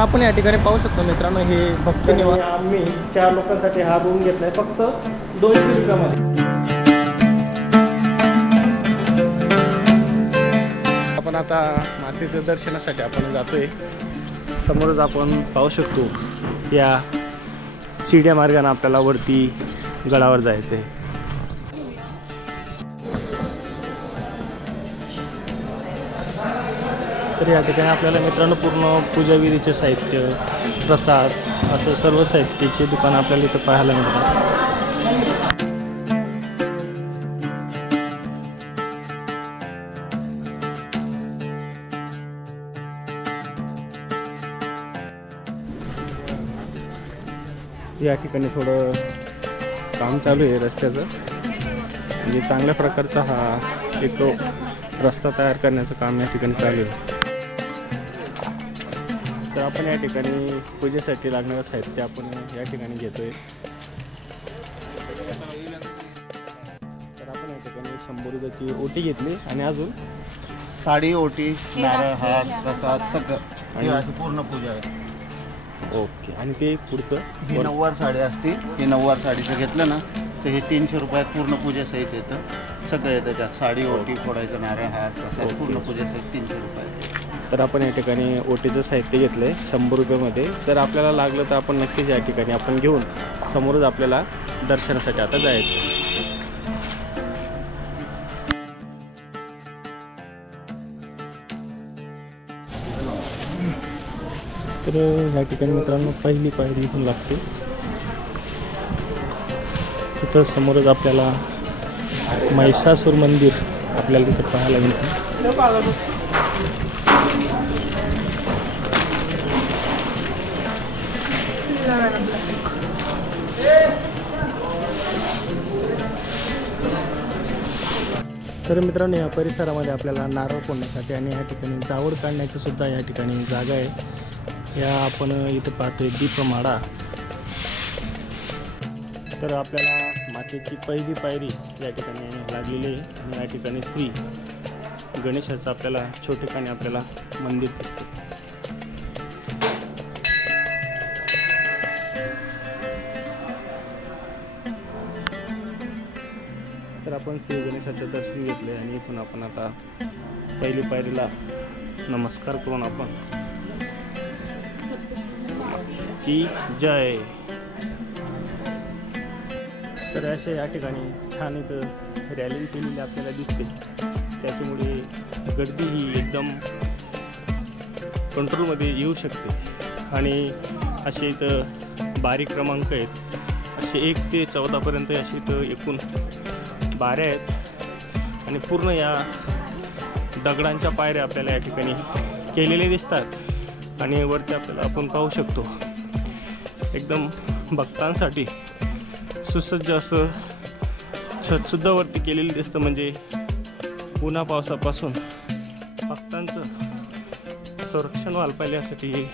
आपण या ठिकाणी पाहू शकतो मित्रांनो, हे भक्ती निवास आम्ही 4 लोकांसाठी हा रूम घेतलाय फक्त 200 रुपयामध्ये. आपण आता मातेच्या दर्शनासाठी आपण जातोय. समोरच आपण पाहू शकतो या सीड्या मार्गाने आपल्याला वरती गडावर जायचं आहे. तर या ठिकाणी आपल्याला मित्रांनो पूर्ण पूजाविधीचे साहित्य, प्रसाद असं सर्व साहित्याची दुकानं आपल्याला इथं पाहायला मिळतात. या ठिकाणी थोडं काम चालू आहे रस्त्याचं, म्हणजे चांगल्या प्रकारचा हा एक रस्ता तयार करण्याचं काम या ठिकाणी चालू आहे. तर आपण या ठिकाणी पूजेसाठी लागणारं साहित्य आपण या ठिकाणी घेतोय. तर आपण या ठिकाणी 100 रुपयाची ओटी घेतली आणि अजून साडी, ओटी, नारळ, हार, प्रसाद सगळं आणि अशी पूर्ण पूजा आहे. ओके. आणि ते पुढचं ही 90 साडी असते. ही 90 साडीचं घेतलं ना तर हे 300 रुपयात पूर्ण पूजेसहित येतं. सगळं येतं त्यात. साडी, ओटी, फोडायचं, नारळ, हार, प्रसाद पूर्ण पूजेसहित 300 रुपये. तर आपण या ठिकाणी ओटीचं साहित्य घेतलं आहे 100 रुपयामध्ये. तर आपल्याला लागलं तर आपण नक्कीच या ठिकाणी आपण घेऊन समोरच आपल्याला दर्शनासाठी आता जायचं. तर या ठिकाणी मित्रांनो पहिली पायरी इथून लागते. तिथं समोरच आपल्याला महिषासूर मंदिर आपल्याला तिथं पाहायला मिळतं. तर मित्रांनो या परिसरामध्ये आपल्याला नारळ फोडण्यासाठी आणि या ठिकाणी जावड काढण्याची सुद्धा या ठिकाणी जागा आहे. या आपण इथं पाहतोय दीपमाळा. तर आपल्याला मातेची पहिली पायरी या ठिकाणी लागलेली आहे आणि या ठिकाणी श्री गणेशाचं आपल्याला छोटेखानी आपल्याला मंदिर दिसते. तर आपण श्री गणेशाचं दर्शन घेतले आणि इथून आपण आता पहिली पायरीला नमस्कार करून आपण की जय. तर अशा या ठिकाणी छान इथं रॅलिंग केलेली आपल्याला दिसते. त्याच्यामुळे गर्दी ही एकदम कंट्रोलमध्ये येऊ शकते. आणि असे इथं बारी क्रमांक आहेत. असे 1 ते 14पर्यंत असे इथं एकूण बाऱ्या आहेत. आणि पूर्ण या दगडांच्या पायऱ्या आपल्याला या ठिकाणी केलेले दिसतात. आणि वरती आपल्याला आपण पाहू शकतो एकदम भक्तांसाठी सुसज्ज असं छतसुद्धा वरती केलेलं दिसतं. म्हणजे उन्हा पावसापासून भक्तांचं संरक्षण व्हायला पाहिजे यासाठी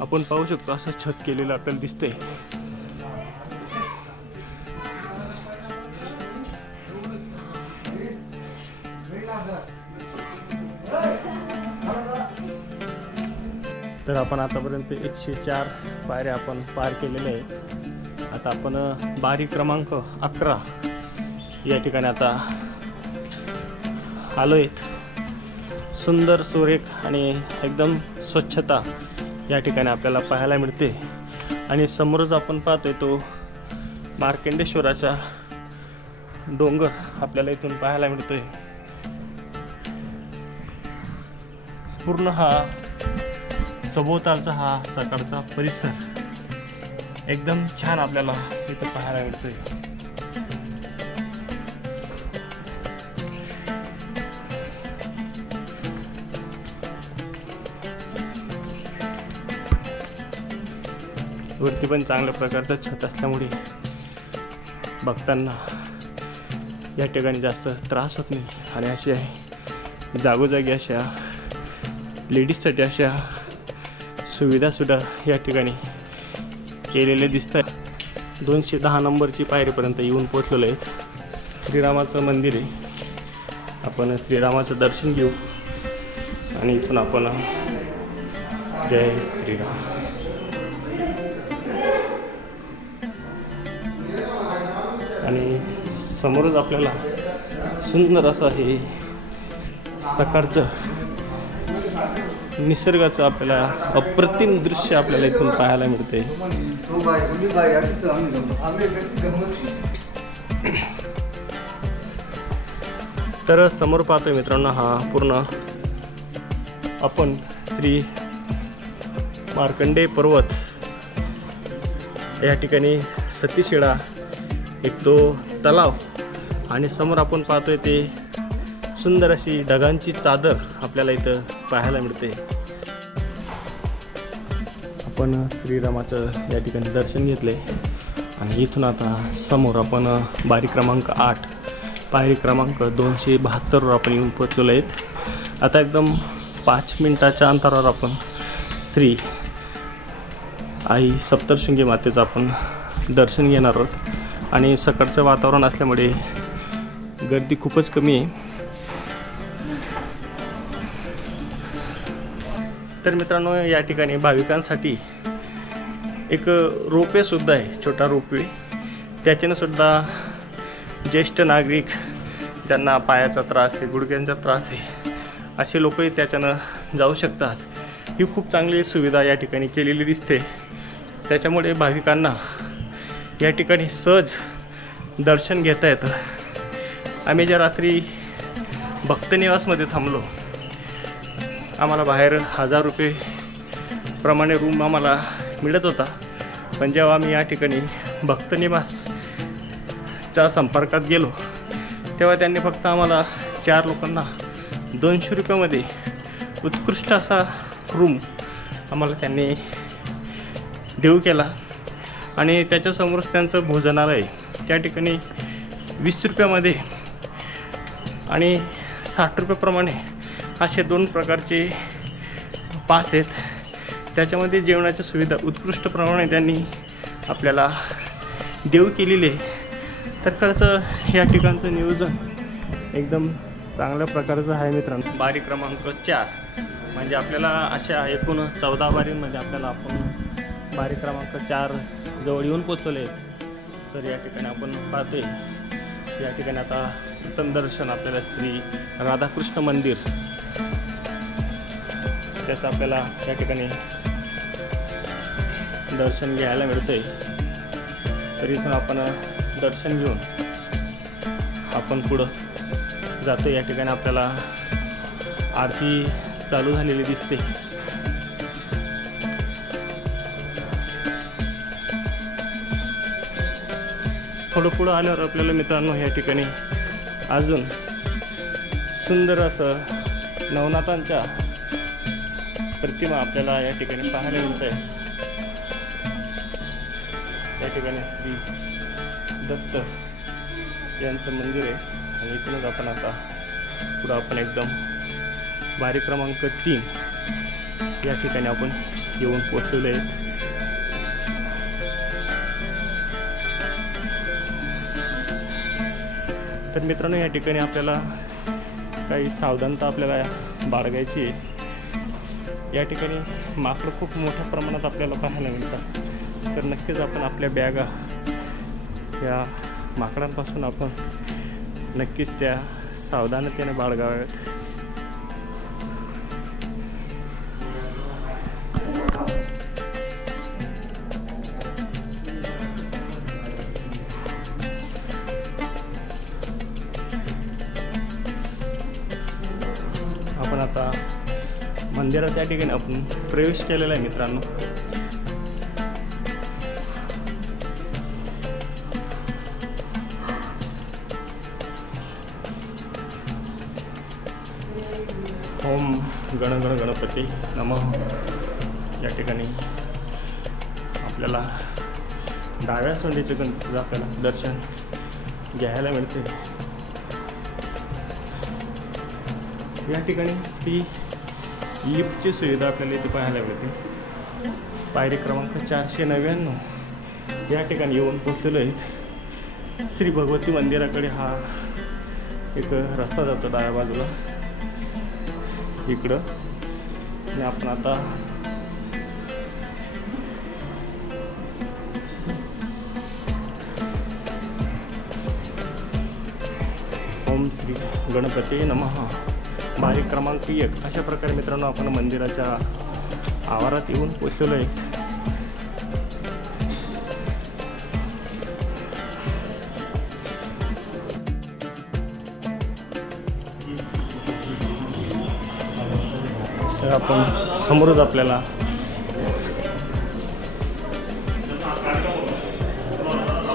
आपण पाहू शकतो असं छत केलेलं आपल्याला दिसतंय. तर आपण आतापर्यंत 104 पायऱ्या आपण पार केलेल्या आहेत. आता आपण बारी क्रमांक 11 या ठिकाणी आता आलो आहे. सुंदर सुरेख आणि एकदम स्वच्छता या ठिकाणी आपल्याला पाहायला मिळते. आणि समोरच आपण पाहतोय तो मार्कंडेश्वराचा डोंगर आपल्याला इथून पाहायला मिळतोय. पूर्ण हा सभोवतालचा हा सकाळचा परिसर एकदम छान आपल्याला इथं पाहायला मिळतोय. वरती पण चांगल्या प्रकारचं छत असल्यामुळे भक्तांना या ठिकाणी जास्त त्रास होत नाही. आणि अशी आहे जागोजागी अशा लेडीजसाठी अशा सुविधासुद्धा या ठिकाणी केलेले दिसत आहेत. 210 नंबरची पायरीपर्यंत येऊन पोचलेलो आहेत. श्रीरामाचं मंदिर आहे. आपण श्रीरामाचं दर्शन घेऊ आणि इथून आपण जय श्रीराम. आणि समोरच आपल्याला सुंदर असं हे सकाळचं निसर्गाचं आपल्याला अप्रतिम दृश्य आपल्याला इथून पाहायला मिळते. तर समोर पाहतोय मित्रांनो, हा पूर्ण आपण श्री मार्कंडेय पर्वत या ठिकाणी सतीशिळा, एक तो तलाव आणि समोर आपण पाहतोय ते सुंदर अशी ढगांची चादर आपल्याला इथं पाहायला मिळते. आपण श्रीरामाचं या ठिकाणी दर्शन घेतले आणि इथून आता समोर आपण बारी क्रमांक 8 पायरी क्रमांक 272वर आपण येऊन पोचलेलो आहेत. आता एकदम 5 मिनिटाच्या अंतरावर आपण श्री आई सप्तशृंगी मातेचं आपण दर्शन घेणार आहोत. आणि सकाळचं वातावरण असल्यामुळे गर्दी खूपच कमी आहे. तर मित्रांनो, या ठिकाणी भाविकांसाठी एक रोपवे सुद्धा आहे, छोटा रोपवे. त्याच्यानं सुद्धा ज्येष्ठ नागरिक ज्यांना पायाचा त्रास आहे, गुडघ्यांचा त्रास आहे, असे लोकही त्याच्यानं जाऊ शकतात. ही खूप चांगली सुविधा या ठिकाणी केलेली दिसते. त्याच्यामुळे भाविकांना या ठिकाणी सहज दर्शन घेता येतं. आम्ही ज्या रात्री भक्तनिवासमध्ये थांबलो, आम्हाला बाहेर 1000 रुपये प्रमाणे रूम आम्हाला मिळत होता. पण जेव्हा आम्ही या ठिकाणी भक्तनिवासच्या संपर्कात गेलो तेव्हा त्यांनी फक्त आम्हाला 4 लोकांना 200 रुपयामध्ये उत्कृष्ट असा रूम आम्हाला त्यांनी देऊ केला. आणि त्याच्यासमोरच त्यांचं भोजनालय, त्या ठिकाणी 20 रुपयामध्ये आणि 60 रुपयाप्रमाणे असे 2 प्रकारचे पास आहेत. त्याच्यामध्ये जेवणाच्या सुविधा उत्कृष्ट प्रमाणे त्यांनी आपल्याला देऊ केलेली आहे. तर खरंच या ठिकाणचं नियोजन एकदम चांगल्या प्रकारचं आहे मित्रांनो. बारी क्रमांक 4 म्हणजे आपल्याला अशा एकूण 14 बारींमध्ये आपल्याला आपण बारी क्रमांक 4 जवळ येऊन पोचलेले आहेत. तर या ठिकाणी आपण पाहतोय, या ठिकाणी आता उत्तम दर्शन आपल्याला श्री राधाकृष्ण मंदिर त्याचं आपल्याला या ठिकाणी दर्शन घ्यायला मिळतंय. तर इथून आपण दर्शन घेऊन आपण पुढं जातो. या ठिकाणी आपल्याला आरती चालू झालेली दिसते. थोडं पुढं आल्यावर आपल्याला मित्रांनो या ठिकाणी अजून सुंदर असं नवनाथांच्या प्रतिमा आपल्याला या ठिकाणी पाहायला मिळत आहे. या ठिकाणी श्री दत्त यांचं मंदिर आहे. आणि इथूनच आपण आता पुढं आपण एकदम बारी क्रमांक 3 या ठिकाणी आपण येऊन पोचलेलो आहे. तर मित्रांनो, या ठिकाणी आपल्याला काही सावधानता आपल्याला बाळगायची आहे. या ठिकाणी माकडं खूप मोठ्या प्रमाणात आपल्याला पाहायला मिळतात. तर नक्कीच आपण आपल्या बॅगा या माकडांपासून आपण नक्कीच त्या सावधानतेने बाळगाव्यात. आपण आता मंदिरात त्या ठिकाणी आपण प्रवेश केलेला आहे मित्रांनो. ओम गण गण गणपती नमः. या ठिकाणी आपल्याला डाव्या सोंडीचे गणपतीचं आपल्याला दर्शन घ्यायला मिळते. या ठिकाणी ती लिफ्टची सुविधा आपल्याला इथे पाहायला मिळते. पायरी क्रमांक 499 या ठिकाणी येऊन पोचलेलो आहे. श्री भगवती मंदिराकडे हा एक रस्ता जातो डाव्या बाजूला इकडं. आणि आपण आता गणपती नमः बारी क्रमांक 1 अशा प्रकारे मित्रांनो आपण मंदिराच्या आवारात येऊन पोचलेलो आहे. तर आपण समोरच आपल्याला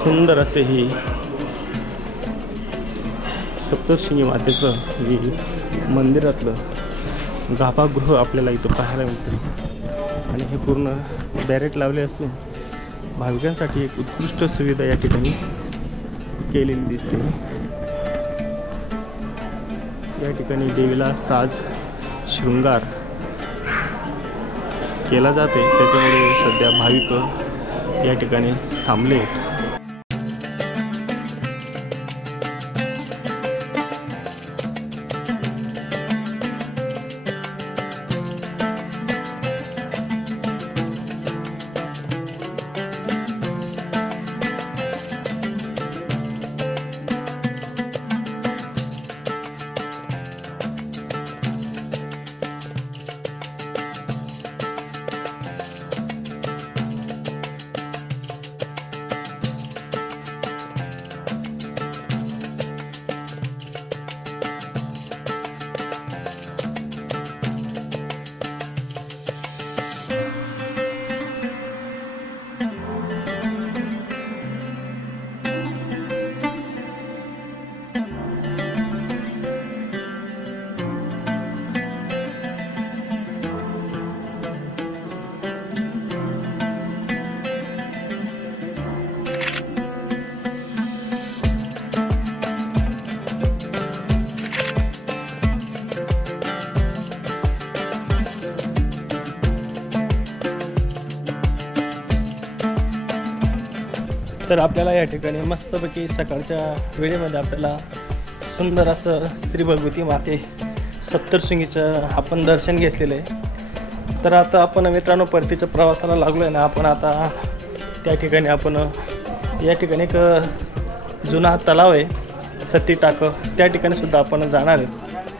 सुंदर असे ही सप्तशृंगी मातेचं हे मंदिरातलं गाभागृह आपल्याला इथं पाहायला मिळते आणि हे पूर्ण बॅरेट लावले असून भाविकांसाठी एक उत्कृष्ट सुविधा या ठिकाणी केलेली दिसते. या ठिकाणी देवीला साज शृंगार केला जाते, त्याच्यामुळे सध्या भाविक या ठिकाणी थांबले आहेत. तर आपल्याला या ठिकाणी मस्तपैकी सकाळच्या वेळेमध्ये आपल्याला सुंदर असं श्री भगवती माते सप्तशृंगीचं आपण दर्शन घेतलेलं आहे. तर आता आपण मित्रांनो परतीच्या प्रवासाला लागलो आहे ना. आपण आता त्या ठिकाणी आपण या ठिकाणी एक जुना तलाव आहे सती टाकं, त्या ठिकाणी सुद्धा आपण जाणार आहे.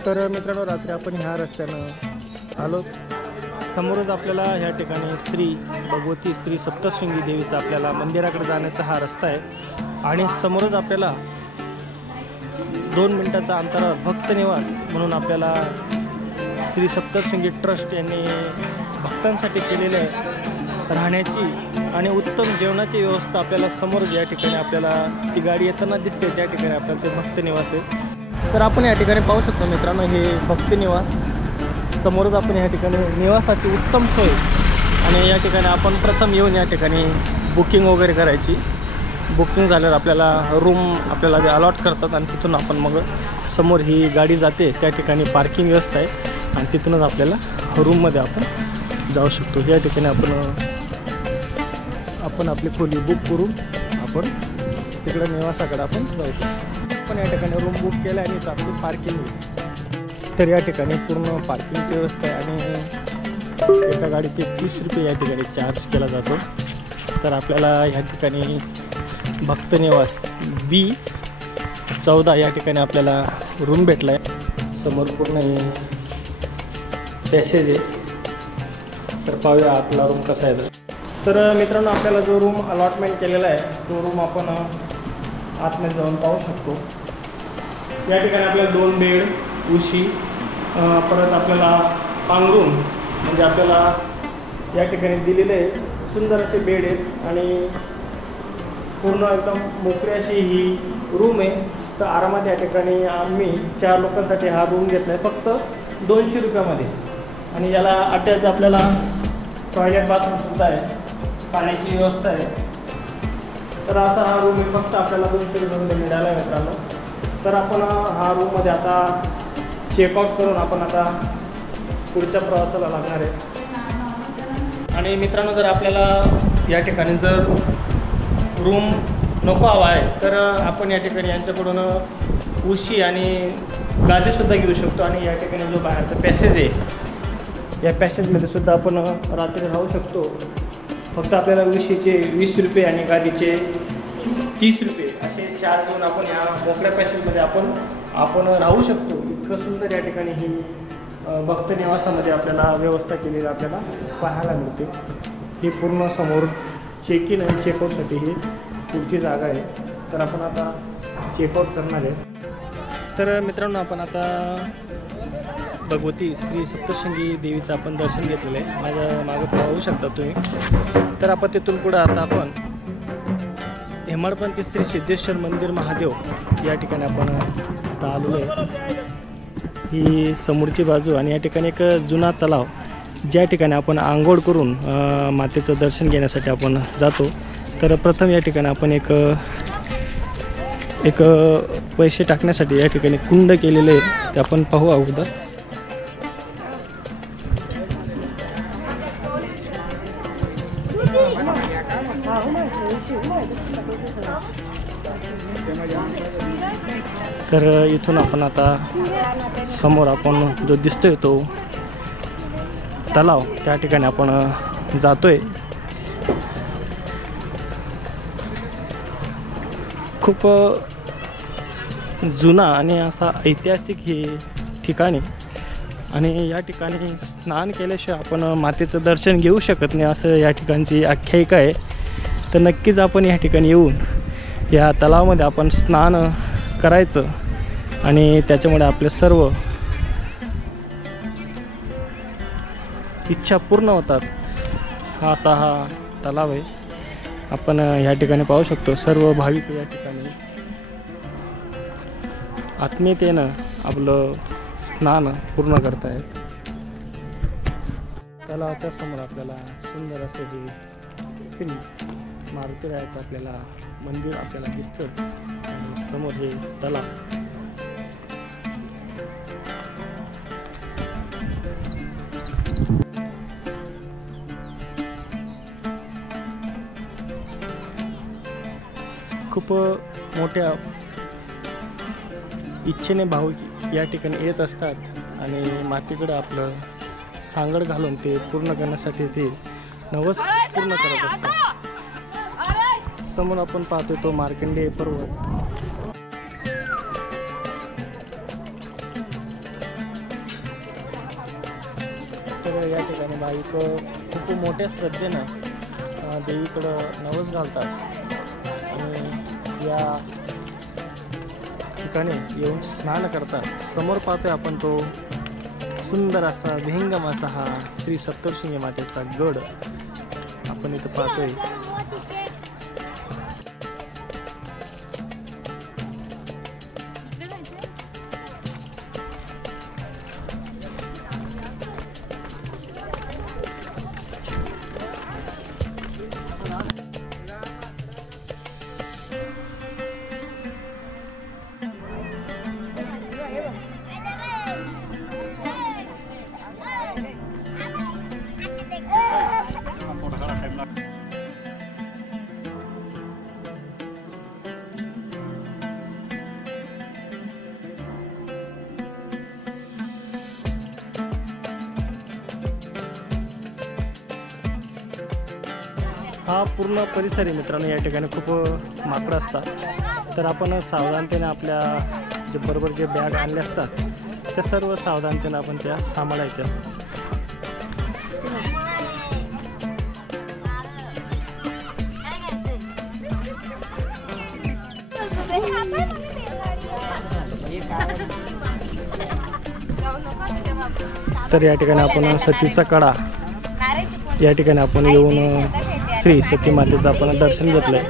तर मित्रांनो रात्री आपण ह्या रस्त्यानं आलो. समोरच आपल्याला ह्या ठिकाणी श्री भगवती श्री सप्तशृंगी देवीचा आपल्याला मंदिराकडे जाण्याचा हा रस्ता आहे आणि समोरच आपल्याला 2 मिनिटाचा अंतरावर भक्त निवास म्हणून आपल्याला श्री सप्तशृंगी ट्रस्ट यांनी भक्तांसाठी केलेले राहण्याची आणि उत्तम जेवणाची व्यवस्था आपल्याला समोर या ठिकाणी आपल्याला ती गाडी येताना दिसते, त्या ठिकाणी आपल्याला ते भक्त निवास आहे. तर आपण या ठिकाणी पाहू शकतो मित्रांनो हे भक्त निवास. समोरच आपण या ठिकाणी निवासाची उत्तम सोय आणि या ठिकाणी आपण प्रथम येऊन या ठिकाणी बुकिंग वगैरे करायची. बुकिंग झाल्यावर आपल्याला रूम आपल्याला ते अलॉट करतात आणि तिथून आपण मग समोर ही गाडी जाते, त्या ठिकाणी पार्किंग व्यवस्था आहे आणि तिथूनच आपल्याला रूममध्ये आपण जाऊ शकतो. या ठिकाणी आपण आपली खोली बुक करून आपण तिकडे निवासाकडे आपण जाऊ शकतो. आपण या ठिकाणी रूम बुक केलं आणि इथं आपली पार्किंग आहे. तर या ठिकाणी पूर्ण पार्किंगची व्यवस्था आहे आणि एका गाडीचे 30 रुपये या ठिकाणी चार्ज केला जातो. तर आपल्याला ह्या ठिकाणी भक्त निवास B14 या ठिकाणी आपल्याला रूम भेटला आहे. समोर पूर्ण पॅसेज आहे. तर पाहूया आपला रूम कसा आहे. तर मित्रांनो आपल्याला जो रूम अलॉटमेंट केलेला आहे तो रूम आपण आतमध्ये जाऊन पाहू शकतो. या ठिकाणी आपल्याला 2 बेड, उशी, परत आपल्याला पांघरूण म्हणजे आपल्याला या ठिकाणी दिलेले सुंदर असे बेड आहेत आणि पूर्ण एकदम मोकळी अशी ही रूम आहे. तर आरामात या ठिकाणी आम्ही 4 लोकांसाठी हा रूम घेतला आहे फक्त 200 रुपयामध्ये आणि याला अटॅच आपल्याला टॉयलेट बाथरूमसुद्धा आहे, पाण्याची व्यवस्था आहे. तर असा हा रूम आहे फक्त आपल्याला 200 रुपयामध्ये मिळाला आहे मित्रांनो. तर आपण हा रूममध्ये आता चेकआउट करून आपण आता पुढच्या प्रवासाला लागणार आहे. आणि मित्रांनो जर आपल्याला या ठिकाणी जर रूम नको हवा आहे तर आपण या ठिकाणी यांच्याकडून उशी आणि गादीसुद्धा घेऊ शकतो आणि या ठिकाणी जो बाहेरचा पॅसेज आहे या पॅसेजमध्ये सुद्धा आपण रात्री राहू शकतो. फक्त आपल्याला उशीचे 20 रुपये आणि गादीचे 30 रुपये असे चार्ज देऊन आपण या मोकळ्या पॅसेजमध्ये आपण आपण राहू शकतो इतकं सुंदर या ठिकाणी ही भक्त निवासामध्ये आपल्याला व्यवस्था केलेली आपल्याला पाहायला मिळते. ही पूर्ण समोर चेक इन आणि चेकआउटसाठी ही पुढची जागा आहे. तर आपण आता चेकआउट करणार आहे. तर मित्रांनो आपण आता भगवती श्री सप्तशृंगी देवीचं आपण दर्शन घेतलेलं आहे. माझ्या मागं पाहू शकता तुम्ही. तर आपण तिथून पुढं आपण हेमाडपंथी श्री सिद्धेश्वर मंदिर महादेव या ठिकाणी आपण आता आलेलो आहे. ही समोरची बाजू आणि या ठिकाणी एक जुना तलाव ज्या ठिकाणी आपण आंघोळ करून मातेचं दर्शन घेण्यासाठी आपण जातो. तर प्रथम या ठिकाणी आपण एक पैसे टाकण्यासाठी या ठिकाणी कुंड केलेलं आहे ते आपण पाहू अगोदर. तर इथून आपण आता समोर आपण जो दिसतोय तो तलाव त्या ठिकाणी आपण जातोय. खूप जुना आणि असा ऐतिहासिक हे ठिकाणी आणि या ठिकाणी स्नान केल्याशिवाय आपण मातेचं दर्शन घेऊ शकत नाही असं या ठिकाणची आख्यायिका आहे. तर नक्कीच आपण या ठिकाणी येऊन या तलावामध्ये आपण स्नान करायचं आणि त्याच्यामुळे आपले सर्व इच्छा पूर्ण होतात. हा तलाव आहे. आपण या ठिकाणी पाहू शकतो सर्व भाविक या ठिकाणी आत्मीयतेनं आपलं स्नान पूर्ण करतायत. तलावाच्या समोर आपल्याला सुंदर असे हे श्री मारुती रायाचं आपल्याला मंदिर आपल्याला दिसतं आणि समोर हे तलाव. खूप मोठ्या इच्छेने भाविक या ठिकाणी येत असतात आणि मातेकडे आपलं सांगड घालून ते पूर्ण करण्यासाठी ते नवस पूर्ण करत असतात. समोर आपण पाहतो तो मार्कंडेय पर्वत. तर या ठिकाणी भाविक खूप मोठ्या श्रद्धेनं देवीकडं नवस घालतात आणि या ठिकाणी येऊन स्नान करतात. समोर पाहतोय आपण तो सुंदर असा विहंगम असा हा श्री सप्तशृंगी मातेचा गड आपण इथं पाहतोय. हा पूर्ण परिसर आहे मित्रांनो. या ठिकाणी खूप माकडं असतात. तर आपण सावधानतेने आपल्या जे बरोबर जे बॅग आणले असतात त्या सर्व सावधानतेने आपण त्या सांभाळायच्या. तर या ठिकाणी आपण सतीचा कडा या ठिकाणी आपण येऊन श्री सती मातेचं आपण दर्शन घेतलंय.